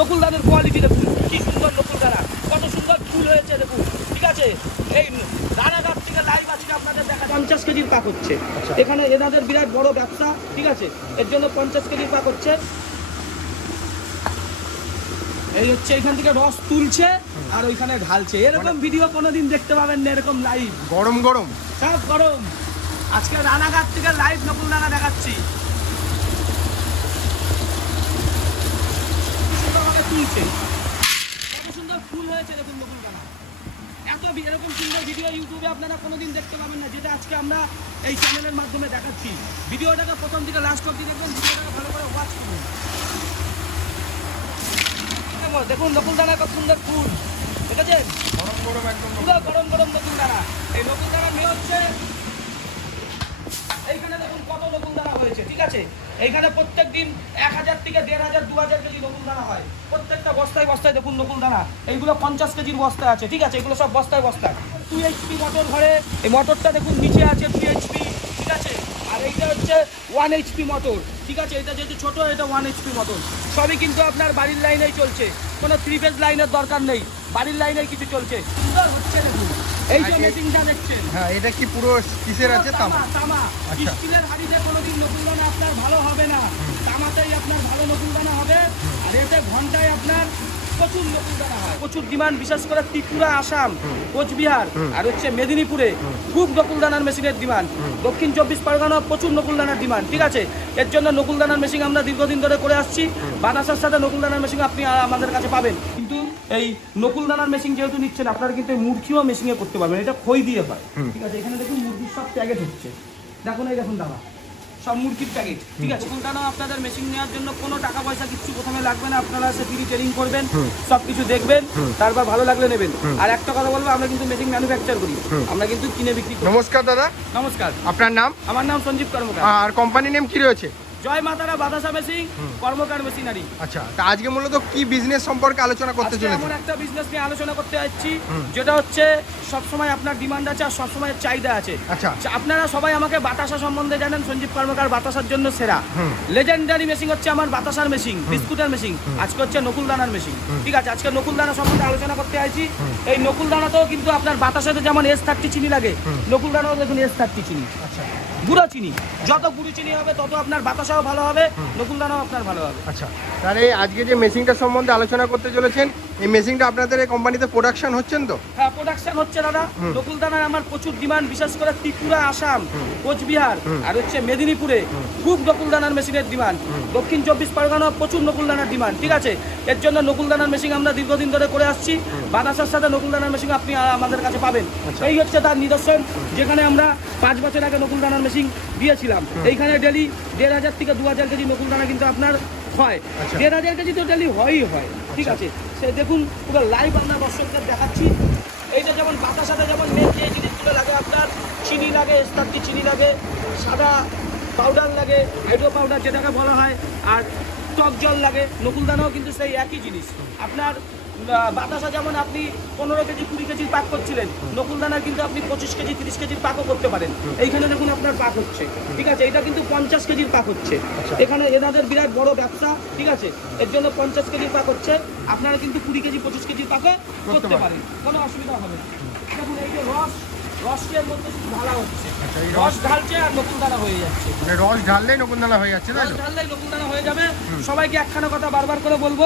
নকুলদানের quality দেখুন কি সুন্দর নকুল নকুলদানা কত সুন্দর ফুল হয়েছে দেখুন ঠিক আছে? এই রানাঘাট থেকে লাইভ আজকে আপনাদের দেখা পঞ্চাশ কেজির পাক হচ্ছে। এখানে এনাদের বিরাট বড় ব্যবসা ঠিক আছে? এর জন্য পঞ্চাশ কেজির পাক হচ্ছে। এই হচ্ছে এখান থেকে রস তুলছে আর ওইখানে ঢালছে। এরকম ভিডিও কোনোদিন দেখতে পাবেন না এরকম লাইভ গরম গরম। সব গরম। আজকে রানাঘাট থেকে লাইভ নকুল দানা দেখাচ্ছি সুন্দরভাবে তুলছে কত সুন্দর ফুল হয়েছে দেখুন নকুল দানা এত এরকম সুন্দর ভিডিও ইউটিউবে আপনারা কোনোদিন দেখতে পাবেন না যেটা আজকে আমরা এই চ্যানেলের মাধ্যমে দেখাচ্ছি। ভিডিওটাকে প্রথম থেকে লাস্ট অব্দি দেখবেন ভিডিওটাকে ভালো করে ওয়াচ করুন। দেখো, দেখুন নকুল দানা কত সুন্দর ফুল। দেখেছেন? গরম গরম একদম পুরো গরম গরম নতুন দানা এই নতুন দানা নিয়ে হচ্ছে এইখানে দেখুন কত নতুন দানা হয়েছে, ঠিক আছে? এইখানে প্রত্যেক দিন এক হাজার থেকে দেড় হাজার, দু হাজার কেজি নতুন দানা হয়। প্রত্যেকটা বস্তায় বস্তায় দেখুন নতুন দানা। এইগুলো পঞ্চাশ কেজির বস্তা আছে, ঠিক আছে? এগুলো সব বস্তায় বস্তা টু এইচপি মোটর ঘরে, এই মোটরটা দেখুন নিচে আছে টু এইচপি ঠিক আছে? আর এইটা হচ্ছে ওয়ান এইচপি মোটর ঠিক আছে? এটা যেহেতু ছোট, এটা ওয়ান এইচপি মোটর সবই কিন্তু আপনার বাড়ির লাইনেই চলছে। কোনো থ্রি ফেজ লাইনের দরকার নেই। বাড়ির লাইনেই কিছু চলছে। সুন্দর হচ্ছে দেখুন। এই যে দেখছেন? হ্যাঁ এটা কি পুরো কিসের আছে? তামা। তামা। আচ্ছা। স্টিলের হাড়িতে কোনোদিন নতুন দানা আপনার ভালো হবে না। তামাতেই আপনার ভালো নতুন দানা হবে। আর এতে ঘন্টায় আপনার প্রচুর হয়। প্রচুর ডিমান্ড বিশেষ করে ত্রিপুরা আসাম কোচবিহার আর হচ্ছে মেদিনীপুরে খুব নকুল দানার মেশিনের ডিমান্ড। দক্ষিণ চব্বিশ পরগনা প্রচুর নকুল দানার ডিমান্ড ঠিক আছে? এর জন্য নকুল দানার মেশিন আমরা দীর্ঘদিন ধরে করে আসছি। বাতাসের সাথে নকুল দানার মেশিন আপনি আমাদের কাছে পাবেন। এই নকুল দানার মেশিন যেহেতু নিচ্ছেন আপনারা কিন্তু মুরগিও মেশিনে করতে পারবেন। এটা খই দিয়ে হয়। ঠিক আছে এখানে দেখুন মুরগির সব প্যাকেট হচ্ছে। দেখুন এই দেখুন দাদা সব মুরগির প্যাকেট ঠিক আছে নকুল দানা আপনাদের মেশিন নেওয়ার জন্য কোনো টাকা পয়সা কিছু প্রথমে লাগবে না। আপনারা এসে ফ্রি ট্রেনিং করবেন সব কিছু দেখবেন তারপর ভালো লাগলে নেবেন। আর একটা কথা বলব আমরা কিন্তু মেশিন ম্যানুফ্যাকচার করি। আমরা কিন্তু কিনে বিক্রি করি। নমস্কার দাদা। নমস্কার। আপনার নাম? আমার নাম সঞ্জীব কর্মকার। আর কোম্পানি নেম কি রয়েছে? জয় মাতারা বাতাসা মেশিন কর্মকার মেশিনারি। আচ্ছা তা আজকে মূলত কি বিজনেস সম্পর্কে আলোচনা করতে চলেছে? এমন একটা বিজনেস নিয়ে আলোচনা করতে যাচ্ছি যেটা হচ্ছে সবসময় আপনার ডিমান্ড আছে আর সবসময় চাহিদা আছে। আচ্ছা। আচ্ছা, আপনারা সবাই আমাকে বাতাসা সম্বন্ধে জানেন সঞ্জীব কর্মকার বাতাসার জন্য সেরা। লেজেন্ডারি মেশিন হচ্ছে আমার বাতাসার মেশিন বিস্কুটের মেশিন আজকে হচ্ছে নকুল দানার মেশিন ঠিক আছে আজকে নকুল দানা সম্বন্ধে আলোচনা করতে আইছি এই নকুল দানাতেও কিন্তু আপনার বাতাসাতে যেমন এস থার্টি চিনি লাগে নকুল দানাও দেখুন এস থার্টি চিনি। আচ্ছা। গুঁড়ো চিনি। যত গুঁড়ো চিনি হবে তত আপনার বাতাসাও ভালো হবে নতুন দানাও আপনার ভালো হবে। আচ্ছা তাহলে আজকে যে মেশিনটা সম্বন্ধে আলোচনা করতে চলেছেন এই মেশিনটা আপনাদের এই কোম্পানিতে প্রোডাকশন হচ্ছেন তো? হ্যাঁ প্রোডাকশন হচ্ছে দাদা। নকুল দানার আমার প্রচুর ডিমান্ড বিশেষ করে ত্রিপুরা আসাম কোচবিহার আর হচ্ছে মেদিনীপুরে খুব নকুল দানার মেশিনের ডিমান্ড দক্ষিণ চব্বিশ পরগনা প্রচুর নকুল দানার ডিমান্ড ঠিক আছে? এর জন্য নকুল দানার মেশিন আমরা দীর্ঘদিন ধরে করে আসছি। বাতাসার সাথে নকুল দানার মেশিন আপনি আমাদের কাছে পাবেন। এই হচ্ছে তার নিদর্শন যেখানে আমরা পাঁচ বছর আগে নকুল দানার মেশিন দিয়েছিলাম এইখানে ডেলি দেড় হাজার থেকে দু হাজার কেজি নকুল দানা কিন্তু আপনার হয়। আচ্ছা। দেড় হাজার কেজি তো ডেলি হয়ই হয়। ঠিক আছে। সে দেখুন, পুরো লাইভ আমরা দর্শকদের দেখাচ্ছি। এইটা যেমন বাতাসাতে যেমন মেন যে জিনিসগুলো লাগে আপনার, চিনি লাগে স্তাকি চিনি লাগে, সাদা পাউডার লাগে হাইড্রো পাউডার যেটাকে বলা হয়, আর টক জল লাগে নকুলদানাও কিন্তু সেই একই জিনিস। আপনার বাতাসা যেমন আপনি পনেরো কেজি কুড়ি কেজির পাক করছিলেন নকুল দানা কিন্তু আপনি পঁচিশ কেজি তিরিশ কেজির পাকও করতে পারেন। এইখানে দেখুন আপনার পাক হচ্ছে। ঠিক আছে? এটা কিন্তু পঞ্চাশ কেজির পাক হচ্ছে। এখানে এনাদের বিরাট বড় ব্যবসা ঠিক আছে? এর জন্য পঞ্চাশ কেজির পাক হচ্ছে। আপনারা কিন্তু কুড়ি কেজি পঁচিশ কেজির পাকও করতে পারেন। কোনো অসুবিধা হবে না। দেখুন রসের মধ্যে শুধু ঢালা হচ্ছে? আচ্ছা, রস ঢালছে আর নকুল দানা হয়ে যাচ্ছে। মানে রস ঢাললেই নকুনদানা হয়ে যাচ্ছে তাই রস ঢাললেই নকুল দানা হয়ে যাবে। সবাইকে একখানা কথা বারবার করে বলব।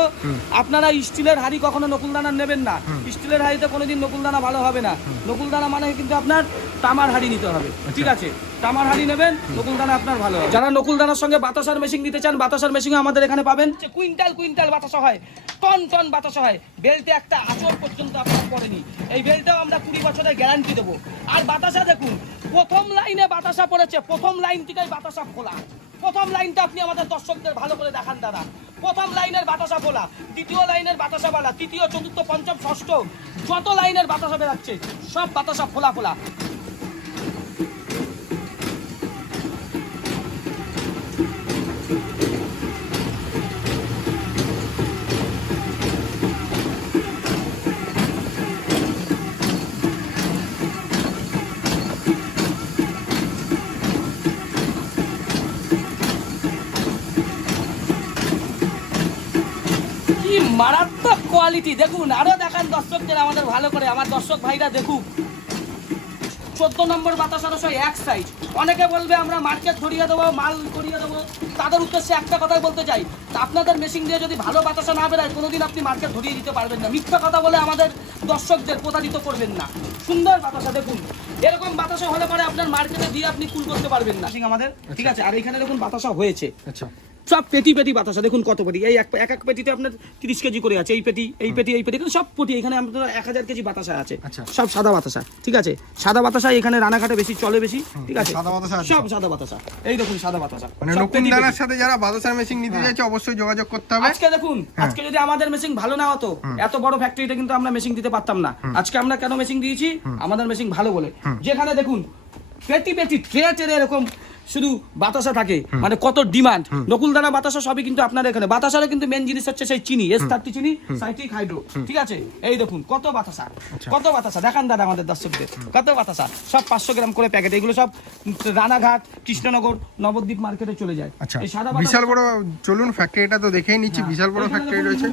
আপনারা স্টিলের হাড়ি কখনো নকুল দানা নেবেন না। স্টিলের হাড়িতে কোনোদিন নকুল দানা ভালো হবে না। নকুল দানা মানে কিন্তু আপনার তামার হাড়ি নিতে হবে। ঠিক আছে? তামার হাড়ি নেবেন নকুল দানা আপনার ভালো হবে। যারা নকুল দানার সঙ্গে বাতাসার মেশিন নিতে চান বাতাসার মেশিন আমাদের এখানে পাবেন। কুইন্টাল কুইন্টাল বাতাসা হয় টন টন বাতাসা হয়। বেল্টে একটা আচর পর্যন্ত আপনার পড়েনি। এই বেলটাও আমরা কুড়ি বছরের গ্যারান্টি দেবো। আর বাতাসা দেখুন প্রথম লাইনে বাতাসা পড়েছে প্রথম লাইন থেকেই বাতাসা খোলা। প্রথম লাইনটা আপনি আমাদের দর্শকদের ভালো করে দেখান দাদা। প্রথম লাইনের বাতাসা খোলা দ্বিতীয় লাইনের বাতাসা বালা তৃতীয় চতুর্থ পঞ্চম ষষ্ঠ যত লাইনের বাতাসা বেরাচ্ছে সব বাতাসা খোলা খোলা। মারাত্মক কোয়ালিটি দেখুন আরও দেখান দর্শকদের আমাদের ভালো করে আমার দর্শক ভাইরা দেখুক। চোদ্দ নম্বর বাতাসার সব এক সাইজ অনেকে বলবে আমরা মার্কেট ধরিয়ে দেবো মাল করিয়ে দেবো। তাদের উদ্দেশ্যে একটা কথাই বলতে চাই। আপনাদের মেশিন দিয়ে যদি ভালো বাতাসা না বেরোয় কোনোদিন আপনি মার্কেট ধরিয়ে দিতে পারবেন না। মিথ্যা কথা বলে আমাদের দর্শকদের প্রতারিত করবেন না। সুন্দর বাতাসা দেখুন। এরকম বাতাসা হলে পরে আপনার মার্কেটে দিয়ে আপনি কুল করতে পারবেন না। আমাদের? ঠিক আছে? আর এখানে দেখুন বাতাসা হয়েছে। আচ্ছা। সব পেটি পেটি বাতাসা দেখুন কত পেটি। এই এক এক পেটিতে আপনার তিরিশ কেজি করে আছে এই পেটি এই পেটি এই পেটি এখানে সব পেটি এখানে আপনার এক হাজার কেজি বাতাসা আছে আচ্ছা। সব সাদা বাতাসা ঠিক আছে? সাদা বাতাসা এখানে রানাঘাটে বেশি চলে বেশি ঠিক আছে? সব সাদা বাতাসা এই দেখুন সাদা বাতাসা মানে। সাথে যারা বাতাসার মেশিন নিতে হ্যাঁ। চাইছে অবশ্যই যোগাযোগ করতে হবে। আজকে দেখুন আজকে যদি আমাদের মেশিন ভালো না হতো এত বড় ফ্যাক্টরিতে কিন্তু আমরা মেশিন দিতে পারতাম না। আজকে আমরা কেন মেশিন দিয়েছি? আমাদের মেশিন ভালো বলে। যেখানে দেখুন পেটি পেটি ট্রে ট্রে এরকম শুধু বাতাসা থাকে। মানে কত ডিমান্ড। নকুলদানা বাতাসা সবই কিন্তু আপনার এখানে। বাতাসারও কিন্তু মেন জিনিস হচ্ছে সেই চিনি এস থার্টি চিনি সাইট্রিক হাইড্রো ঠিক আছে? এই দেখুন কত বাতাসা। কত বাতাসা। দেখান দাদা আমাদের দর্শকদের। কত বাতাসা। সব পাঁচশো গ্রাম করে প্যাকেট এগুলো সব রানাঘাট কৃষ্ণনগর নবদ্বীপ মার্কেটে চলে যায়। আচ্ছা। এই সাদা বিশাল বড় চলুন ফ্যাক্টরিটা তো দেখেই নিচ্ছি। হ্যাঁ। বিশাল বড় ফ্যাক্টরি রয়েছে।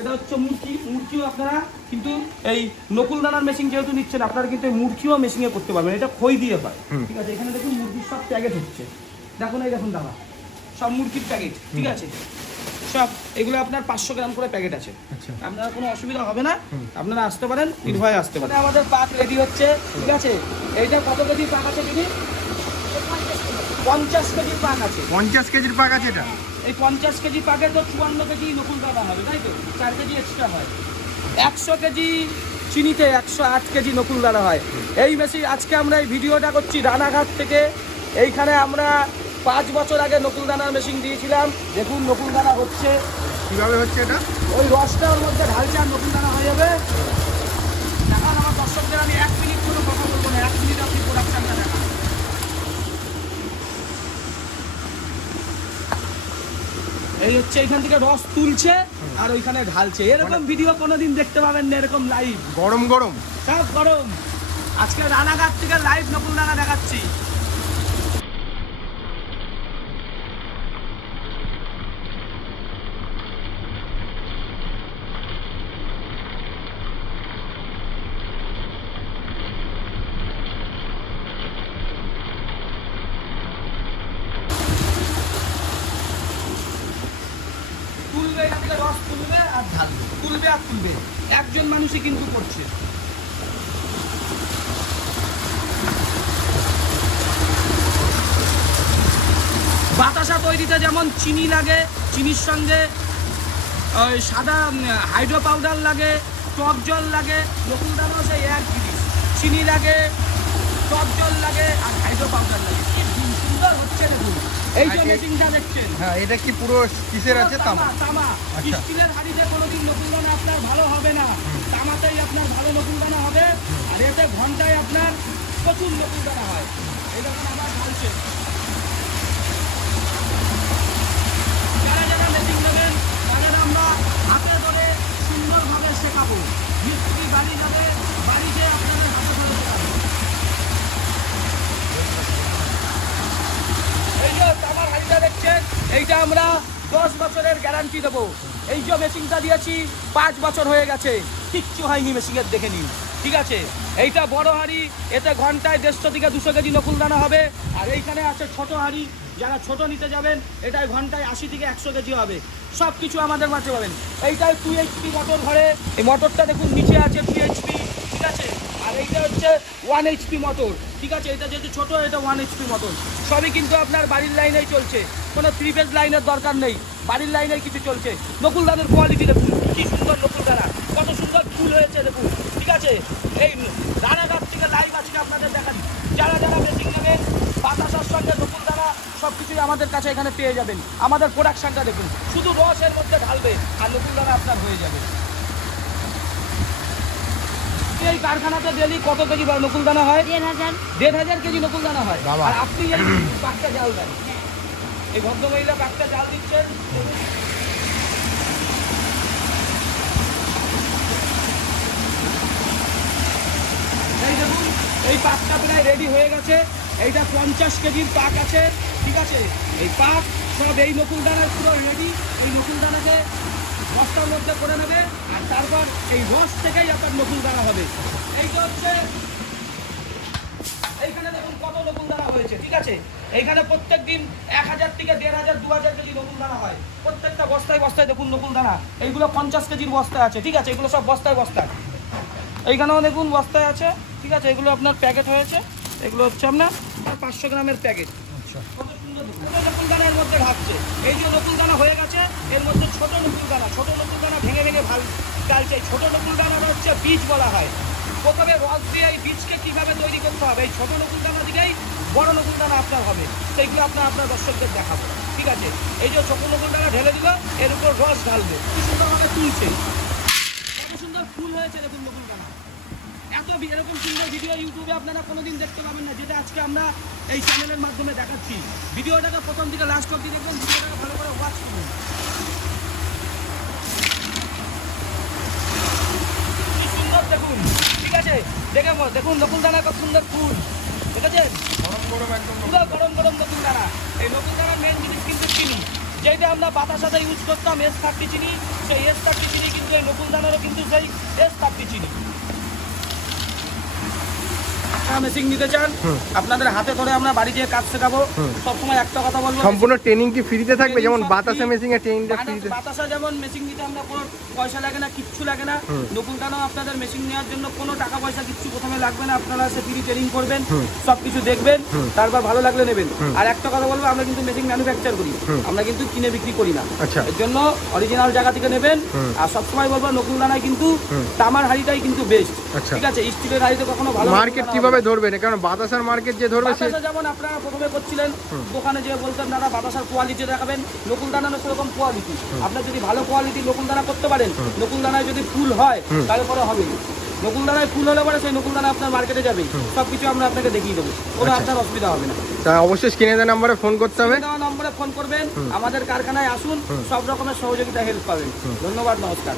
এটা হচ্ছে মূর্তি মূর্তিও আপনারা কিন্তু এই নকুল দানার মেশিন যেহেতু নিচ্ছেন আপনারা কিন্তু মূর্তিও মেশিনে করতে পারবেন। এটা খই দিয়ে হয়। ঠিক আছে? এখানে দেখুন মুরগির সব প্যাকেট হচ্ছে। দেখুন এই দেখুন দাদা সব মুরগির প্যাকেট ঠিক আছে? সব এগুলো আপনার পাঁচশো গ্রাম করে প্যাকেট আছে। আপনার কোনো অসুবিধা হবে না আপনারা আসতে পারেন নির্ভয়ে আসতে পারেন। আমাদের পাক রেডি হচ্ছে ঠিক আছে? এইটা কত কেজি পাক আছে দিদি? পঞ্চাশ কেজি পাক আছে। পঞ্চাশ কেজির পাক আছে এটা? এই পঞ্চাশ কেজি পাকে তো চুয়ান্ন কেজি নকুল দানা হবে তাই তো? চার কেজি এক্সট্রা হয়। একশো কেজি চিনিতে একশো আট কেজি নকুল দানা হয়। এই মেশিন আজকে আমরা এই ভিডিওটা করছি রানাঘাট থেকে এইখানে আমরা পাঁচ বছর আগে নকুল দানার মেশিন দিয়েছিলাম। দেখুন নকুল দানা হচ্ছে। কীভাবে হচ্ছে এটা? ওই রসটার মধ্যে ঢালছে আর নতুন দানা হয়ে যাবে। দেখান আমার দর্শকদের আমি এক মিনিট কোনো কথা বলব না এক মিনিট আপনি প্রোডাকশনটা দেখান। এই হচ্ছে এখান থেকে রস তুলছে আর ওইখানে ঢালছে। এরকম ভিডিও কোনোদিন দেখতে পাবেন না এরকম লাইভ গরম গরম। সব গরম। আজকে রানাঘাট থেকে লাইভ নকুল দানা দেখাচ্ছি তুলবে এখান থেকে রস তুলবে আর ঢালবে তুলবে আর তুলবে। একজন মানুষই কিন্তু করছে। বাতাসা তৈরিতে যেমন চিনি লাগে, চিনির সঙ্গে সাদা হাইড্রো পাউডার লাগে, টক জল লাগে নকুল দানাও সেই এক জিনিস। চিনি লাগে, টক জল লাগে আর হাইড্রো পাউডার লাগে। সুন্দর হচ্ছে দেখুন এই যে আর দেখছেন। হ্যাঁ এটা কি পুরো কিসের আছে? তামা তামা। আচ্ছা। স্টিলের হাড়িতে কোনোদিন নকুল আপনার ভালো হবে না। তামাতেই আপনার ভালো নকুল দানা হবে। আর এতে ঘন্টায় আপনার প্রচুর নতুন দানা হয়। এই দেখুন আমার ঢালছে আমরা দশ বছরের গ্যারান্টি দেবো। এই যে মেশিনটা দিয়েছি, পাঁচ বছর হয়ে গেছে। কিচ্ছু হয়নি মেশিনের দেখে নিন। ঠিক আছে? এইটা বড় হাড়ি, এতে ঘন্টায় দেড়শো থেকে দুশো কেজি নকুল দানা হবে। আর এইখানে আছে ছোট হাড়ি, যারা ছোট নিতে যাবেন এটাই ঘন্টায় আশি থেকে একশো কেজি হবে। সব কিছু আমাদের মাঠে পাবেন। এইটাই টু এইচপি মোটর ঘরে। এই মোটরটা দেখুন, নিচে আছে টু এইচপি ঠিক আছে? আর এইটা হচ্ছে ওয়ান এইচপি মোটর ঠিক আছে? এটা যেহেতু ছোট, এটা ওয়ান এইচপি মোটর সবই কিন্তু আপনার বাড়ির লাইনেই চলছে। কোনো থ্রি ফেজ লাইনের দরকার নেই। বাড়ির লাইনের কিছু চলছে। নকুলদানের কোয়ালিটি দেখুন, কি সুন্দর নকুলদানা কত সুন্দর ফুল হয়েছে দেখুন, ঠিক আছে? এই রানাঘাট থেকে লাইভ আজকে আপনাদের দেখান যারা যারা মেশিন নেবেন, বাতাসার সঙ্গে নকুলদানা সব কিছুই আমাদের কাছে এখানে পেয়ে যাবেন। আমাদের প্রোডাকশনটা দেখুন, শুধু রসের মধ্যে ঢালবে, আর নকুলদানা আপনার হয়ে যাবে। এই কারখানাতে ডেলি কত কেজি বা নকুল দানা হয়? দেড় হাজার। দেড় হাজার কেজি নকুল দানা হয়। বাবা। আর আপনি এই পাকটা জাল দেন। এই ভদ্রমহিলা পাকটা জাল দিচ্ছেন। এই দেখুন এই পাকটা প্রায় রেডি হয়ে গেছে। এইটা পঞ্চাশ কেজির পাক আছে। ঠিক আছে? এই পাক সব এই নকুল দানার পুরো রেডি এই নকুল দানাকে বস্তার মধ্যে করে নেবে আর তারপর এই রস থেকেই আপনার নকুল দানা হবে। এইটা হচ্ছে, এইখানে দেখুন কত নকুল দানা হয়েছে, ঠিক আছে? এইখানে প্রত্যেক দিন এক হাজার থেকে দেড় হাজার, দু হাজার কেজি নকুল দানা হয়। প্রত্যেকটা বস্তায় বস্তায় দেখুন নকুল দানা। এইগুলো পঞ্চাশ কেজির বস্তায় আছে, ঠিক আছে? এগুলো সব বস্তায় বস্তায়। এইখানেও দেখুন বস্তায় আছে, ঠিক আছে? এগুলো আপনার প্যাকেট হয়েছে। এগুলো হচ্ছে আপনার পাঁচশো গ্রামের প্যাকেট। কত সুন্দর ছোট নকুল মধ্যে ভাবছে? এই যে নকুল দানা হয়ে গেছে, এর মধ্যে ছোট নকুল দানা। ছোট নকুল দানা ভেঙে ভেঙে ভালো এই ছোট নকুল দানাটা হচ্ছে বীজ বলা হয়। প্রথমে রস দিয়ে বীজকে কীভাবে তৈরি করতে হবে? এই ছোট নকুল দানা দিকেই বড় নকুল দানা আপনার হবে। সেইগুলো আপনার আপনার দর্শকদের দেখাবো। ঠিক আছে? এই যে ছোট নকুল দানা ঢেলে দিল এর উপর রস ঢালবে। কি সুন্দরভাবে তুলছে। কত সুন্দর ফুল হয়েছে দেখুন নকুল দানা। এত এরকম সুন্দর ভিডিও ইউটিউবে আপনারা কোনোদিন দেখতে পাবেন না যেটা আজকে আমরা এই চ্যানেলের মাধ্যমে দেখাচ্ছি। ভিডিওটাকে প্রথম থেকে লাস্ট অব্দি দেখবেন ভিডিওটাকে ভালো করে ওয়াচ করুন। সুন্দর দেখুন ঠিক আছে? দেখে দেখুন নকুল দানা কত সুন্দর ফুল ঠিক আছে পুরো গরম গরম নকুল দানা। এই নকুল দানার মেন জিনিস কিন্তু চিনি। যেটা আমরা বাতাসাতে ইউজ করতাম এস থার্টি চিনি সেই এস থার্টি চিনি কিন্তু এই নকুল দানারও কিন্তু সেই এস থার্টি চিনি। মেশিন নিতে চান আপনাদের হাতে ধরে আমরা বাড়ি দিয়ে কাজ শেখাবো। সবসময় একটা কথা বলব সম্পূর্ণ ট্রেনিং কি ফ্রিতে থাকবে? যেমন বাতাসা free। এর ট্রেনিংটা ফ্রিতে বাতাসা যেমন মেশিন নিতে আমরা কোনো পয়সা লাগে না কিচ্ছু লাগে না। নকুল আপনাদের মেশিন নেওয়ার জন্য কোনো টাকা পয়সা কিচ্ছু প্রথমে লাগবে না। আপনারা সে ফ্রি ট্রেনিং করবেন সব দেখবেন তারপর ভালো লাগলে নেবেন। আর একটা কথা বলব আমরা কিন্তু মেশিন ম্যানুফ্যাকচার করি। আমরা কিন্তু কিনে বিক্রি করি না। আচ্ছা। এর জন্য অরিজিনাল জায়গা থেকে নেবেন। আর সবসময় বলব নকুল দানায় কিন্তু তামার হাড়িটাই কিন্তু বেস্ট আচ্ছা। ঠিক আছে? স্টিলের হাড়িতে কখনো ভালো মার্কেট কীভাবে না। ধরবেন কারণ বাতাসার মার্কেট যে ধরবে সে যেমন আপনারা প্রথমে করছিলেন দোকানে যে বলতেন দাদা বাতাসার কোয়ালিটি দেখাবেন। নকুল দানারও সেরকম কোয়ালিটি আপনার যদি ভালো কোয়ালিটি নকুল দানা করতে পারেন নকুল দানায় যদি ফুল হয় তাহলে পরে হবে। নকুল দানায় ফুল হলে পরে সেই নকুল দানা আপনার মার্কেটে যাবে। সব কিছু আমরা আপনাকে দেখিয়ে দেবো। কোনো আচ্ছা। আপনার অসুবিধা হবে না। অবশ্যই স্ক্রিনে দেওয়া নাম্বারে ফোন করতে হবে। দেওয়া নম্বরে ফোন করবেন। আমাদের কারখানায় আসুন সব রকমের সহযোগিতা হেল্প পাবেন। ধন্যবাদ নমস্কার।